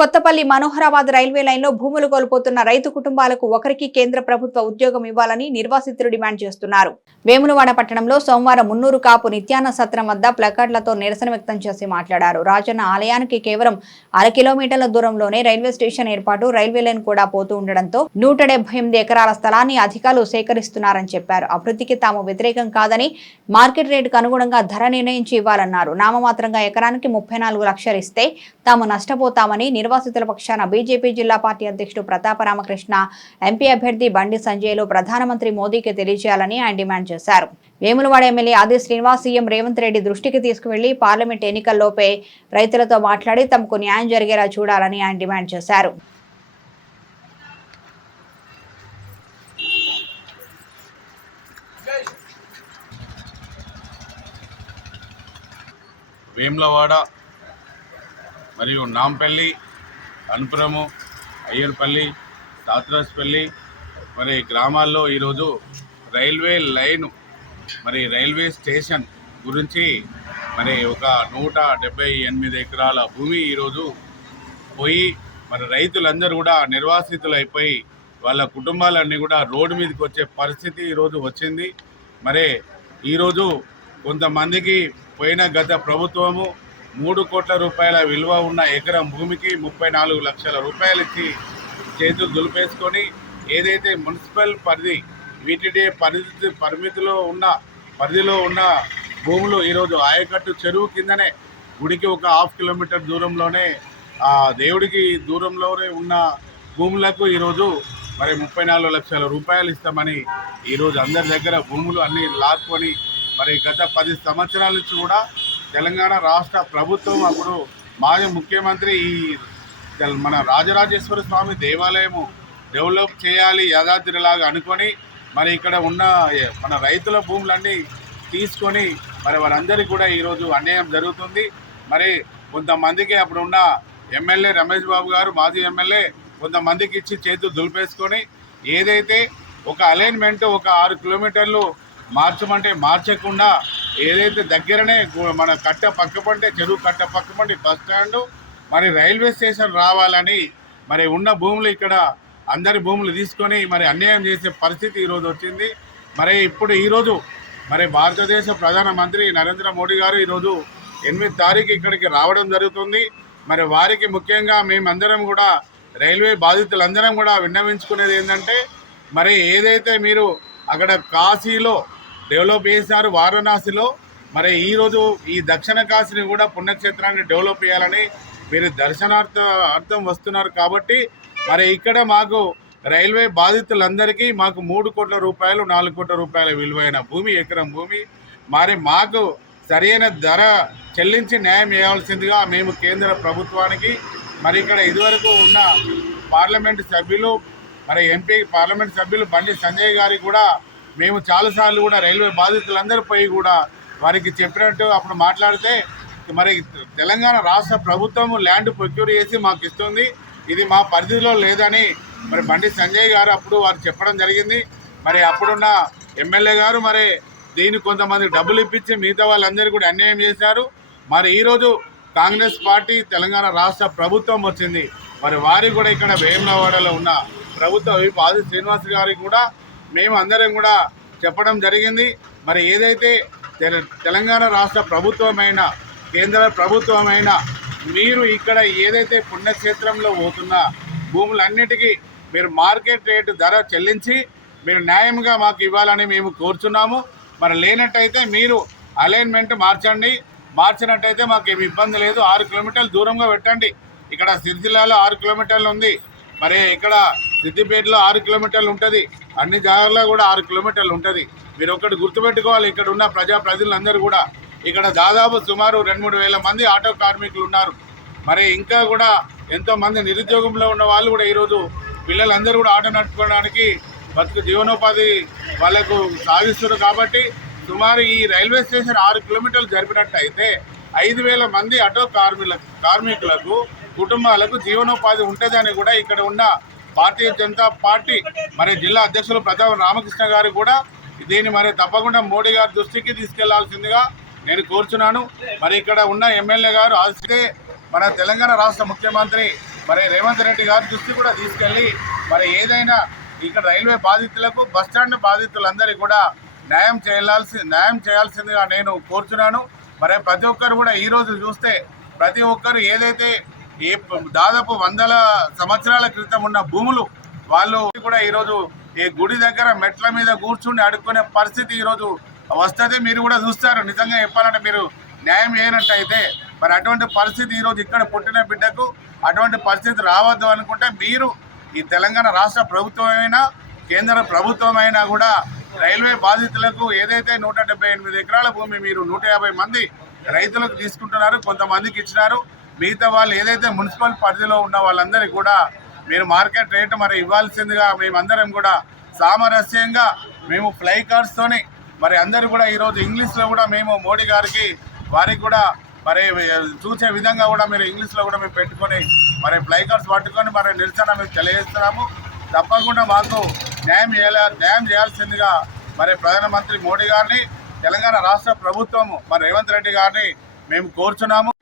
Kothapalli Manoharabad railway లైన్లో భూములు కోల్పోతున్న రైతు కుటుంబాలకు ఒకరికి కేంద్ర ప్రభుత్వ ఉద్యోగం ఇవ్వాలని నిర్వాసితులు డిమాండ్ చేస్తున్నారు. వేములవాడ పట్టణంలో సోమవారం మున్నూరు కాపు నిత్యాన్న సత్రం వద్ద ప్లకార్డులతో నిరసన వ్యక్తం చేసి మాట్లాడారు. రాజన్న ఆలయానికి కేవలం అర కిలోమీటర్ల దూరంలోనే రైల్వే స్టేషన్ ఏర్పాటు రైల్వే లైన్ కూడా పోతూ ఉండడంతో నూట డెబ్బై ఎనిమిది ఎకరాల స్థలాన్ని అధికారులు సేకరిస్తున్నారని చెప్పారు. అభివృద్ధికి తాము వ్యతిరేకం కాదని మార్కెట్ రేటుకు అనుగుణంగా ధర నిర్ణయించి ఇవ్వాలన్నారు. నామమాత్రంగా ఎకరానికి ముప్పై నాలుగు లక్షలు ఇస్తే తాము నష్టపోతామని నిర్వాసితుల పక్షాన బీజేపీ జిల్లా పార్టీ అధ్యక్షుడు ప్రతాప రామకృష్ణ ఎంపీ అభ్యర్థి బండి సంజయ్లు ప్రధానమంత్రి మోదీకి తెలియజేయాలని ఆయన డిమాండ్ చేశారు. వేములవాడ ఎమ్మెల్యే ఆది శ్రీనివాస్ సీఎం రేవంత్ రెడ్డి దృష్టికి తీసుకువెళ్ళి పార్లమెంట్ ఎన్నికల్లోపే రైతులతో మాట్లాడి తమకు న్యాయం జరిగేలా చూడాలని ఆయన డిమాండ్ చేశారు. వేములవాడ మరియు నాంపల్లి అనుపురము అయ్యర్పల్లి సాత్రాస్పల్లి మరి గ్రామాల్లో ఈరోజు రైల్వే లైను మరి రైల్వే స్టేషన్ గురించి మరి ఒక నూట డెబ్బై ఎనిమిది ఎకరాల భూమి ఈరోజు పోయి మరి రైతులందరూ కూడా నిర్వాసితులు అయిపోయి వాళ్ళ కుటుంబాలన్నీ కూడా రోడ్డు మీదకి వచ్చే పరిస్థితి ఈరోజు వచ్చింది. మరి ఈరోజు కొంతమందికి పోయిన గత ప్రభుత్వము మూడు కోట్ల రూపాయల విలువ ఉన్న ఎకరం భూమికి ముప్పై నాలుగు లక్షల రూపాయలు ఇచ్చి చేతులు దులిపేసుకొని ఏదైతే మున్సిపల్ పరిధి వీటిడే పరిధి పరిమితిలో ఉన్న పరిధిలో ఉన్న భూములు ఈరోజు ఆయకట్టు చెరువు కిందనే గుడికి ఒక హాఫ్ కిలోమీటర్ దూరంలోనే దేవుడికి దూరంలోనే ఉన్న భూములకు ఈరోజు మరి ముప్పై నాలుగు లక్షల రూపాయలు ఇస్తామని ఈరోజు అందరి దగ్గర భూములు అన్నీ లాక్కొని మరి గత పది సంవత్సరాల నుంచి కూడా తెలంగాణ రాష్ట్ర ప్రభుత్వం అప్పుడు మాజీ ముఖ్యమంత్రి ఈ మన రాజరాజేశ్వర స్వామి దేవాలయము డెవలప్ చేయాలి యాదాద్రిలాగా అనుకొని మరి ఇక్కడ ఉన్న మన రైతుల భూములన్నీ తీసుకొని మరి వారందరికీ కూడా ఈరోజు అన్యాయం జరుగుతుంది. మరి కొంతమందికి అప్పుడు ఉన్న ఎమ్మెల్యే రమేష్ బాబు గారు మాజీ ఎమ్మెల్యే కొంతమందికి ఇచ్చి చేతులు దులిపేసుకొని ఏదైతే ఒక అలైన్మెంట్ ఒక ఆరు కిలోమీటర్లు మార్చమంటే మార్చకుండా ఏదైతే దగ్గరనే మన కట్ట పక్కపంటే చెరువు కట్ట పక్కపంటే బస్ స్టాండ్ మరి రైల్వే స్టేషన్ రావాలని మరి ఉన్న భూములు ఇక్కడ అందరి భూములు తీసుకొని మరి అన్యాయం చేసే పరిస్థితి ఈరోజు వచ్చింది. మరి ఇప్పుడు ఈరోజు మరి భారతదేశ ప్రధానమంత్రి నరేంద్ర మోడీ గారు ఈరోజు ఎనిమిది తారీఖు ఇక్కడికి రావడం జరుగుతుంది. మరి వారికి ముఖ్యంగా మేమందరం కూడా రైల్వే బాధితులందరం కూడా విన్నవించుకునేది ఏంటంటే మరి ఏదైతే మీరు అక్కడ కాశీలో డెవలప్ చేశారు వారణాసిలో. మరి ఈరోజు ఈ దక్షిణ కాశీని కూడా పుణ్యక్షేత్రాన్ని డెవలప్ చేయాలని మీరు దర్శనార్థ అర్థం వస్తున్నారు కాబట్టి మరి ఇక్కడ మాకు రైల్వే బాధితులందరికీ మాకు మూడు కోట్ల రూపాయలు నాలుగు కోట్ల రూపాయల విలువైన భూమి ఎకరం భూమి. మరి మాకు సరైన ధర చెల్లించి న్యాయం చేయాల్సిందిగా మేము కేంద్ర ప్రభుత్వానికి మరి ఇక్కడ ఇదివరకు ఉన్న పార్లమెంటు సభ్యులు మరి ఎంపీ పార్లమెంట్ సభ్యులు బండి సంజయ్ గారికి కూడా మేము చాలాసార్లు కూడా రైల్వే బాధితులందరూ పోయి కూడా వారికి చెప్పినట్టు అప్పుడు మాట్లాడితే మరి తెలంగాణ రాష్ట్ర ప్రభుత్వం ల్యాండ్ ప్రొక్యూర్ చేసి మాకు ఇస్తుంది ఇది మా పరిధిలో లేదని మరి బండి సంజయ్ గారు అప్పుడు వారు చెప్పడం జరిగింది. మరి అప్పుడున్న ఎమ్మెల్యే గారు మరి దీన్ని కొంతమంది డబ్బులు ఇప్పించి మిగతా వాళ్ళందరూ కూడా అన్యాయం చేశారు. మరి ఈరోజు కాంగ్రెస్ పార్టీ తెలంగాణ రాష్ట్ర ప్రభుత్వం వచ్చింది. మరి వారికి కూడా ఇక్కడ వేములవాడలో ఉన్న ప్రభుత్వ వైపు శ్రీనివాస్ గారికి కూడా మేము అందరం కూడా చెప్పడం జరిగింది. మరి ఏదైతే తెల- తెలంగాణ రాష్ట్ర ప్రభుత్వమైన కేంద్ర ప్రభుత్వమైన మీరు ఇక్కడ ఏదైతే పుణ్యక్షేత్రంలో పోతున్న భూములన్నిటికీ మీరు మార్కెట్ రేటు ధర చెల్లించి మీరు న్యాయంగా మాకు ఇవ్వాలని మేము కోరుచున్నాము. మరి లేనట్టయితే మీరు అలైన్మెంట్ మార్చండి. మార్చినట్టయితే మాకు ఏమి ఇబ్బంది లేదు. ఆరు కిలోమీటర్లు దూరంగా పెట్టండి. ఇక్కడ సిరిసిల్లాలో ఆరు కిలోమీటర్లు ఉంది. మరి ఇక్కడ సిద్దిపేటలో ఆరు కిలోమీటర్లు ఉంటుంది. అన్ని జాగాల్లో కూడా ఆరు కిలోమీటర్లు ఉంటుంది. మీరు ఒకటి గుర్తుపెట్టుకోవాలి ఇక్కడ ఉన్న ప్రజా ప్రజలందరూ కూడా. ఇక్కడ దాదాపు సుమారు రెండు మూడు వేల మంది ఆటో కార్మికులు ఉన్నారు. మరి ఇంకా కూడా ఎంతోమంది నిరుద్యోగంలో ఉన్న వాళ్ళు కూడా ఈరోజు పిల్లలందరూ కూడా ఆటో నడుపుకోవడానికి బతుకు జీవనోపాధి వాళ్ళకు సాగిస్తున్నారు కాబట్టి సుమారు ఈ రైల్వే స్టేషన్ ఆరు కిలోమీటర్లు జరిపినట్టయితే ఐదు వేల మంది ఆటో కార్మికులకు కార్మికులకు కుటుంబాలకు జీవనోపాధి ఉంటుందని కూడా ఇక్కడ ఉన్న భారతీయ జనతా పార్టీ మరి జిల్లా అధ్యక్షులు ప్రజా రామకృష్ణ గారు కూడా దీన్ని మరి తప్పకుండా మోడీ గారి దృష్టికి తీసుకెళ్ళాల్సిందిగా నేను కోరుచున్నాను. మరి ఇక్కడ ఉన్న ఎమ్మెల్యే గారు ఆశిస్తే మన తెలంగాణ రాష్ట్ర ముఖ్యమంత్రి మరి రేవంత్ రెడ్డి గారి దృష్టి కూడా తీసుకెళ్ళి మరి ఏదైనా ఇక్కడ రైల్వే బాధితులకు బస్టాండ్ బాధితులందరికీ కూడా న్యాయం చేయాల్సి న్యాయం చేయాల్సిందిగా నేను కోరుచున్నాను. మరి ప్రతి ఒక్కరు కూడా ఈరోజు చూస్తే ప్రతి ఒక్కరు ఏదైతే ఏ దాదాపు వందల సంవత్సరాల క్రితం ఉన్న భూములు వాళ్ళు కూడా ఈరోజు ఈ గుడి దగ్గర మెట్ల మీద కూర్చుని అడుక్కునే పరిస్థితి ఈరోజు వస్తుంది. మీరు కూడా చూస్తారు. నిజంగా చెప్పాలంటే మీరు న్యాయం చేయనట్టయితే మరి అటువంటి పరిస్థితి ఈరోజు ఇక్కడ పుట్టిన బిడ్డకు అటువంటి పరిస్థితి రావద్దు అనుకుంటే మీరు ఈ తెలంగాణ రాష్ట్ర ప్రభుత్వమైనా కేంద్ర ప్రభుత్వమైనా కూడా రైల్వే బాధితులకు ఏదైతే నూట డెబ్బై ఎనిమిది ఎకరాల భూమి మీరు నూట యాభై మంది రైతులకు తీసుకుంటున్నారు కొంతమందికి ఇచ్చినారు మిగతా వాళ్ళు ఏదైతే మున్సిపల్ పరిధిలో ఉన్న వాళ్ళందరికీ కూడా మీరు మార్కెట్ రేటు మరి ఇవ్వాల్సిందిగా మేమందరం కూడా సామరస్యంగా మేము ఫ్లై కార్డ్స్తోని మరి అందరూ కూడా ఈరోజు ఇంగ్లీష్లో కూడా మేము మోడీ గారికి వారికి కూడా మరి చూసే విధంగా కూడా మీరు ఇంగ్లీష్లో కూడా మేము పెట్టుకొని మరి ఫ్లై కార్డ్స్ పట్టుకొని మరి నిరసన మేము తెలియజేస్తున్నాము. తప్పకుండా మాకు న్యాయం చేయాల న్యాయం చేయాల్సిందిగా మరి ప్రధానమంత్రి మోడీ గారిని తెలంగాణ రాష్ట్ర ప్రభుత్వము మరి రేవంత్ రెడ్డి గారిని మేము కోరుచున్నాము.